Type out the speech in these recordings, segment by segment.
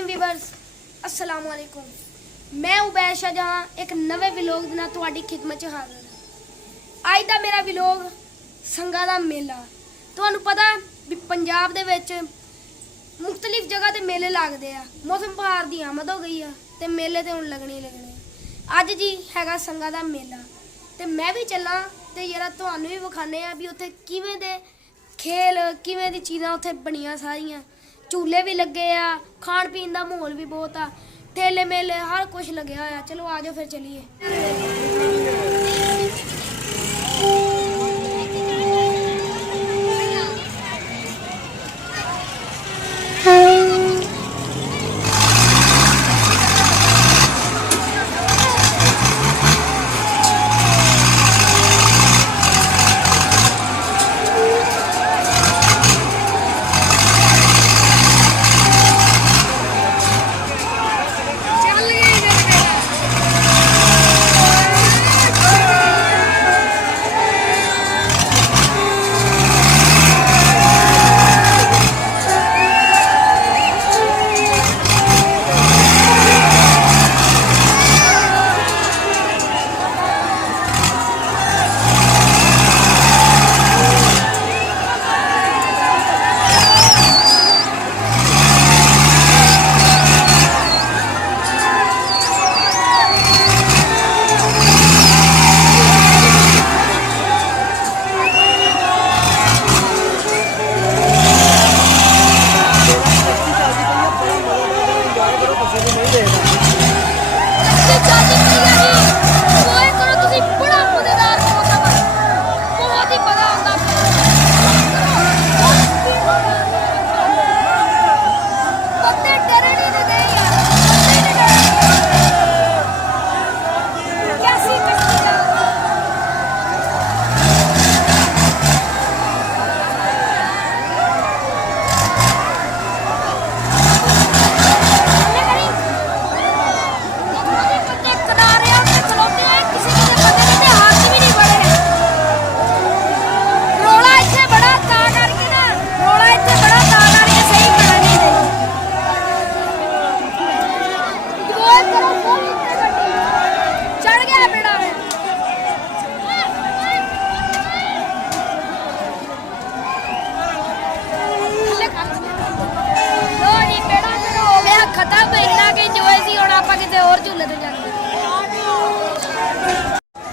मुस्लिम viewers अस्सलाम वालेकुम। मैं उबैद शाहजहां एक नवे व्लॉग दे नाल तुहाडी खिदमत च हाज़र हां। अज दा मेरा व्लॉग संघा दा मेला। तुहानू पता भी पंजाब दे विच मुख्तलिफ जगह ते मेले लगदे आ। मौसम बहार दी आमद हो गई आ ते मेले ते हुण लगने ही लगने। अज जी हैगा संघा दा मेला ते मैं भी चलां ते जरा तुहानू भी विखाने आ भी उत्थे किवें दे खेल किवें दी चीज़ां उत्थे बनियां सारियां। झूले भी लगे आ, खाण पीन का माहौल भी बहुत आ, ठेले मेले हर कुछ लगे होया। चलो आ जाओ फिर चलिए।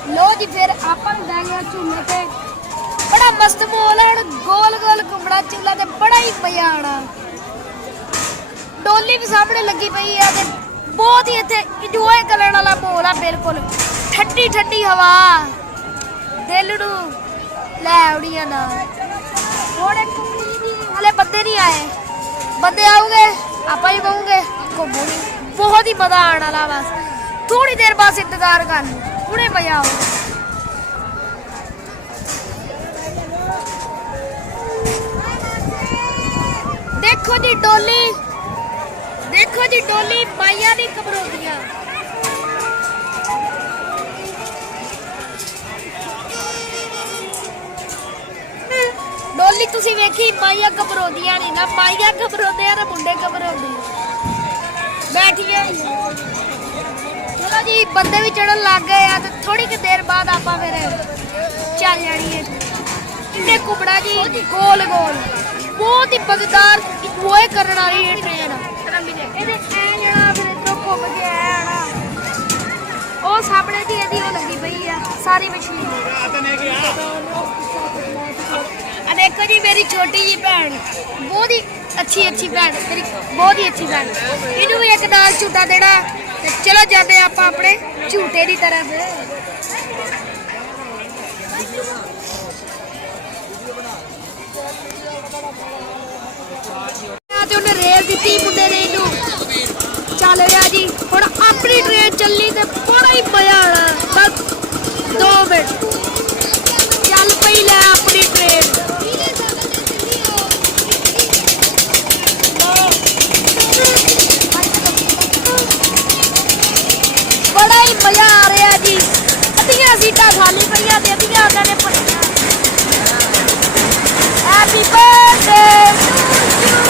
लो जी फिर आप झूले पे बड़ा मस्त माहौल है। गोल गोल घूमना झूला ते बड़ा ही मजा आना। डोली भी सामने लगी पई है ते बहुत ही इत्थे इंजॉय करने वाला माहौल है। बिल्कुल ठंडी ठंडी हवा दिल नू लै आउणियां ना। हुण हले बंदे नहीं आए, बंदे आओगे आप ही बहुंगे घूमूंगे। बहुत ही मजा आने वाला। बस थोड़ी देर बाद इंतजार कर पूरे मजा आओ। देखो जी डोली, देखो जी डोली माइया दी कबरोदियां। डोली तुसी वेखी माइया घबराउंदियां नहीं ना, माइया घबराउंदे आ ते मुंडे घबराउंदे। बैठिए चलो जी बंदे भी चढ़न लग गए आ ते थोड़ी कि देर बाद आप फिर चल जानी है। इन्ने घूमना जी गोल गोल बहुत ही मजेदार इंजॉय करने वाली है ट्रेन। फिर इधरों घूम के आना वो सामने जी एदी वो लगी पई है सारी मशीन। देखो जी मेरी छोटी जी भैन बहुत ही अच्छी भैन, मेरी बहुत ही अच्छी भैन। इनू भी एक नाल झूटा देना। चलो जाते आप अपने झूटे की तरफ। उन्हें रेल दी मुंडे ने इनू चल रहा जी। हुण अपनी ट्रेन चलनी ते बड़ा ही मजा आना। बस 2 मिनट चल पई लै अपनी ट्रेन। बड़ा ही मजा आ रहा जी। अद्धियां सीटां खाली पईयां ते अद्धियां उन्हां ने भरियां। Happy birthday to you.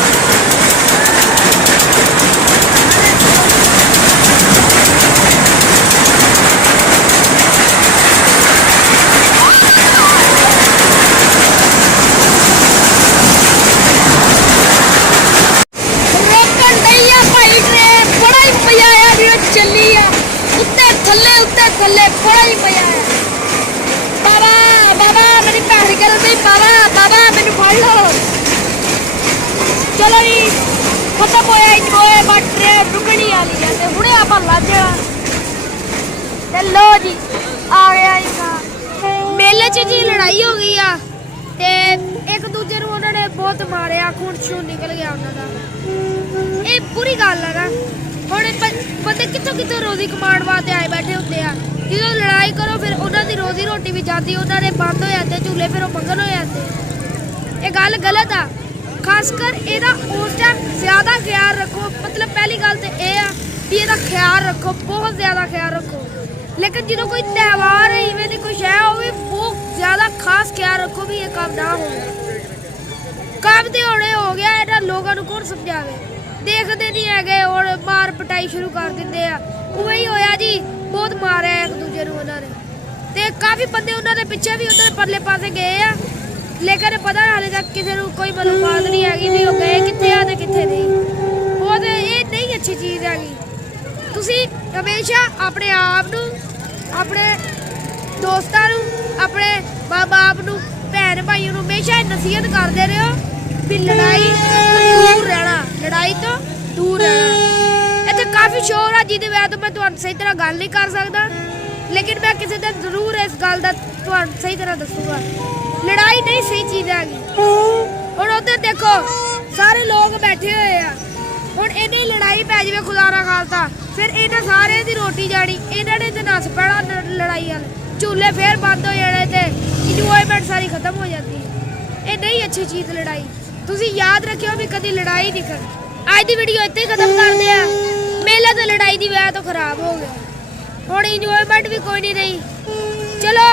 Hola Mohalla ਜਿਹੜਾ ਤੇ ਲੋ ਜੀ ਆ ਗਿਆ ਜੀ ਮੇਲੇ 'ਚ ਜੀ ਲੜਾਈ ਹੋ ਗਈ ਆ ਤੇ ਇੱਕ ਦੂਜੇ ਨੂੰ ਉਹਨਾਂ ਨੇ ਬਹੁਤ ਮਾਰਿਆ, ਖੂਨ ਛੂਨ ਨਿਕਲ ਗਿਆ ਉਹਨਾਂ ਦਾ। ਇਹ ਬੁਰੀ ਗੱਲ ਆ ਨਾ। ਹੁਣ ਬੰਦੇ ਕਿੱਥੋਂ ਕਿੱਥੋਂ ਰੋਜ਼ੀ ਕਮਾਉਣ ਵਾਸਤੇ ਆਏ ਬੈਠੇ ਹੁੰਦੇ ਆ, ਜਦੋਂ ਲੜਾਈ ਕਰੋ ਫਿਰ ਉਹਨਾਂ ਦੀ ਰੋਜ਼ੀ ਰੋਟੀ ਵੀ ਜਾਂਦੀ, ਉਹਨਾਂ ਦੇ ਬੰਦ ਹੋ ਜਾਂਦੇ ਝੂਲੇ, ਫਿਰ ਉਹ ਮੰਗਣ ਹੋ ਜਾਂਦੇ। ਇਹ ਗੱਲ ਗਲਤ ਆ। ਖਾਸ ਕਰ ਇਹਦਾ ਉਸ ਟਾਈਮ ਜ਼ਿਆਦਾ ਖਿਆਲ ਰੱਖੋ। ਮਤਲਬ ਪਹਿਲੀ ਗੱਲ ਤੇ ਇਹ ਆ ਵੀ ਇਹਦਾ ਖਿਆਲ ਰੱਖੋ, ਬਹੁਤ ਜ਼ਿਆਦਾ ਖਿਆਲ ਰੱਖੋ। ਲੇਕਿਨ ਜਦੋਂ ਕੋਈ ਤਿਉਹਾਰ ਹੈ ਇਵੇਂ ਦੀ ਕੋਈ ਸ਼ੈ ਹੋਵੇ, ਬਹੁਤ ਜ਼ਿਆਦਾ ਖਾਸ ਖਿਆਲ ਰੱਖੋ ਵੀ ਇਹ ਕੰਮ ਨਾ ਹੋਵੇ। ਕੰਮ ਤੇ ਹੋਣੇ ਹੋ ਗਿਆ, ਇਹਨਾਂ ਲੋਕਾਂ ਨੂੰ ਕੌਣ ਸਮਝਾਵੇ? ਦੇਖਦੇ ਨਹੀਂ ਹੈਗੇ, ਹੁਣ ਮਾਰ ਪਟਾਈ ਸ਼ੁਰੂ ਕਰ ਦਿੰਦੇ ਆ। ਉਵੇਂ ਹੀ ਹੋਇਆ ਜੀ, ਬਹੁਤ ਮਾਰਿਆ ਇੱਕ ਦੂਜੇ ਨੂੰ ਉਹਨਾਂ ਨੇ, ਤੇ ਕਾਫੀ ਬੰਦੇ ਉਹਨਾਂ ਦੇ ਪਿੱਛੇ ਵੀ ਉਧਰ ਪਰਲੇ ਪਾਸੇ ਗਏ ਆ। ਲੇਕਿਨ ਪਤਾ ਹਾਲੇ ਤੱਕ ਕਿਸੇ ਨੂੰ ਕੋਈ ਮਾਲੂਮਾਤ ਨਹੀਂ ਹੈਗੀ ਵੀ ਉਹ ਗਏ ਕਿੱਥੇ ਆ ਤੇ ਕਿੱਥੇ ਨਹੀਂ। ਬਹੁਤ ਇਹ ਨਹੀਂ ਅੱਛੀ ਚੀਜ਼ ਹੈਗੀ। ਤੁਸੀਂ ਹਮੇਸ਼ਾ ਆਪਣੇ ਆਪ ਨੂੰ, ਆਪਣੇ ਦੋਸਤਾਂ ਨੂੰ, ਆਪਣੇ ਮਾਂ ਬਾਪ ਨੂੰ, ਭੈਣ ਭਾਈਆਂ ਨੂੰ ਹਮੇਸ਼ਾ ਨਸੀਹਤ ਕਰਦੇ ਰਹੋ ਵੀ ਲੜਾਈ ਤੋਂ ਦੂਰ ਰਹਿਣਾ, ਲੜਾਈ ਤੋਂ ਦੂਰ ਰਹਿਣਾ। ਇੱਥੇ ਕਾਫੀ ਸ਼ੋਰ ਆ ਜਿਹਦੇ ਵਜ੍ਹਾ ਤੋਂ ਮੈਂ ਤੁਹਾਨੂੰ ਸਹੀ ਤਰ੍ਹਾਂ ਗੱਲ ਨਹੀਂ ਕਰ ਸਕਦਾ, ਲੇਕਿਨ ਮੈਂ ਕਿਸੇ ਦਿਨ ਜ਼ਰੂਰ ਇਸ ਗੱਲ ਦਾ ਤੁਹਾਨੂੰ ਸਹੀ ਤਰ੍ਹਾਂ ਦੱਸੂਗਾ। ਲੜਾਈ ਨਹੀਂ ਸਹੀ ਚੀਜ਼ ਹੈਗੀ। ਹੁਣ ਉੱਧਰ ਦੇਖੋ ਸਾਰੇ ਲੋਕ ਬੈਠੇ ਹੋਏ ਆ, ਹੁਣ ਇਹਦੀ ਲੜਾਈ ਪੈ ਜਾਵੇ ਖੁਦਾ ਨਾ ਖਾਲਤਾ, ਫਿਰ ਇਹਨਾਂ ਸਾਰਿਆਂ ਦੀ ਰੋਟੀ ਜਾਣੀ, ਇਹਨਾਂ ਨੇ ਤੇ ਨੱਸ ਪੈਣਾ ਲੜਾਈ ਵਾਲੇ, ਝੂਲੇ ਫੇਰ ਬੰਦ ਹੋ ਜਾਣੇ ਤੇ ਇੰਜੋਇਮੈਂਟ ਸਾਰੀ ਖਤਮ ਹੋ ਜਾਂਦੀ ਹੈ। ਇਹ ਨਹੀਂ ਅੱਛੀ ਚੀਜ਼ ਲੜਾਈ। ਤੁਸੀਂ ਯਾਦ ਰੱਖਿਓ ਵੀ ਕਦੀ ਲੜਾਈ ਨਹੀਂ ਕਰਨੀ। ਅੱਜ ਦੀ ਵੀਡੀਓ ਇੱਥੇ ਹੀ ਖਤਮ ਕਰਦੇ ਆ। ਮੇਲਾ ਤਾਂ ਲੜਾਈ ਦੀ ਵਜ੍ਹਾ ਤੋਂ ਖਰਾਬ ਹੋ ਗਿਆ, ਹੁਣ ਇੰਜੋਇਮੈਂਟ ਵੀ ਕੋਈ ਨਹੀਂ ਰਹੀ। ਚਲੋ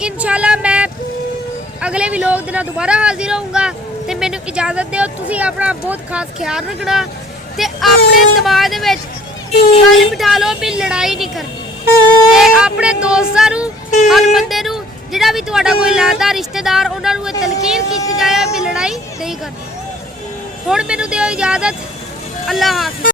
ਇਨਸ਼ਾਅੱਲਾ ਮੈਂ ਅਗਲੇ ਵਲੌਗ ਦੇ ਨਾਲ ਦੁਬਾਰਾ ਹਾਜ਼ਰ ਹੋਊਂਗਾ, ਤੇ ਮੈਨੂੰ ਇਜਾਜ਼ਤ ਦਿਓ। ਤੁਸੀਂ ਆਪਣਾ ਬਹੁਤ ਖਾਸ ਖਿਆਲ ਰੱਖਣਾ ਤੇ ਆਪਣੇ ਦਿਮਾਗ ਦੇ ਵਿੱਚ ਗੱਲ ਬਿਠਾ ਲਓ ਵੀ ਲੜਾਈ ਨਹੀਂ ਕਰਨੀ, ਤੇ ਆਪਣੇ ਦੋਸਤਾਂ ਨੂੰ, ਹਰ ਬੰਦੇ ਨੂੰ, ਜਿਹੜਾ ਵੀ ਤੁਹਾਡਾ ਕੋਈ ਲੱਗਦਾ ਰਿਸ਼ਤੇਦਾਰ, ਉਹਨਾਂ ਨੂੰ ਇਹ ਤਲਕੀਨ ਕੀਤੀ ਜਾਏ ਵੀ ਲੜਾਈ ਨਹੀਂ ਕਰਨੀ। ਹੁਣ ਮੈਨੂੰ ਦਿਓ ਇਜਾਜ਼ਤ। ਅੱਲਾ ਹਾਫਿਜ਼।